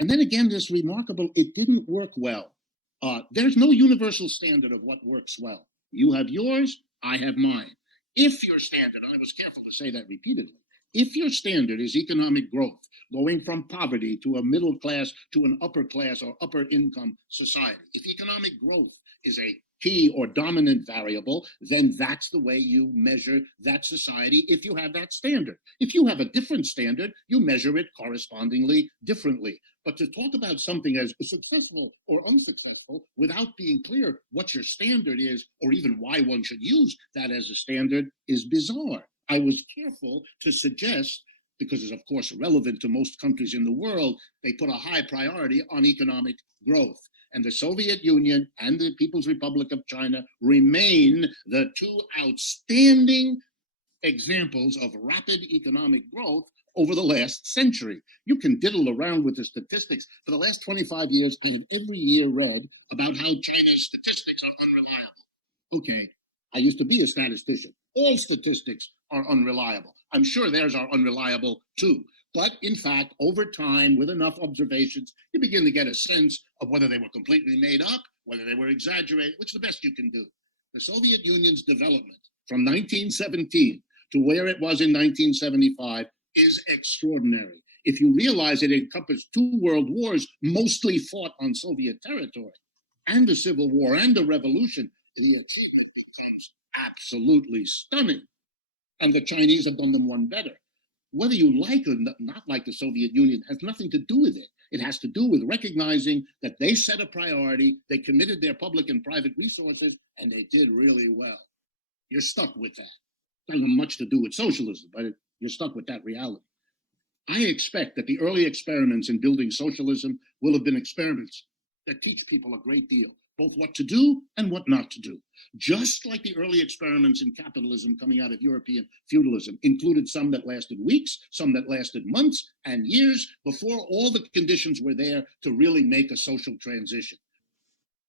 And then again, this remarkable, it didn't work well. There's no universal standard of what works well. You have yours, I have mine. If your standard, and I was careful to say that repeatedly, if your standard is economic growth, going from poverty to a middle class to an upper class or upper income society, if economic growth is a key or dominant variable, then that's the way you measure that society if you have that standard. If you have a different standard, you measure it correspondingly differently. But to talk about something as successful or unsuccessful without being clear what your standard is or even why one should use that as a standard is bizarre. I was careful to suggest, because it's of course relevant to most countries in the world, they put a high priority on economic growth. And the Soviet Union and the People's Republic of China remain the two outstanding examples of rapid economic growth over the last century. You can diddle around with the statistics. For the last 25 years, I have every year read about how Chinese statistics are unreliable. Okay, I used to be a statistician. All statistics are unreliable. I'm sure theirs are unreliable too. But in fact, over time, with enough observations, you begin to get a sense of whether they were completely made up, whether they were exaggerated, which is the best you can do. The Soviet Union's development from 1917 to where it was in 1975 is extraordinary. If you realize it encompassed two world wars, mostly fought on Soviet territory, and the Civil War and the Revolution, the achievement becomes absolutely stunning. And the Chinese have done them one better. Whether you like or not like the Soviet Union has nothing to do with it. It has to do with recognizing that they set a priority, they committed their public and private resources, and they did really well. You're stuck with that. It doesn't have much to do with socialism, but you're stuck with that reality. I expect that the early experiments in building socialism will have been experiments that teach people a great deal, both what to do and what not to do. Just like the early experiments in capitalism coming out of European feudalism included some that lasted weeks, some that lasted months and years before all the conditions were there to really make a social transition.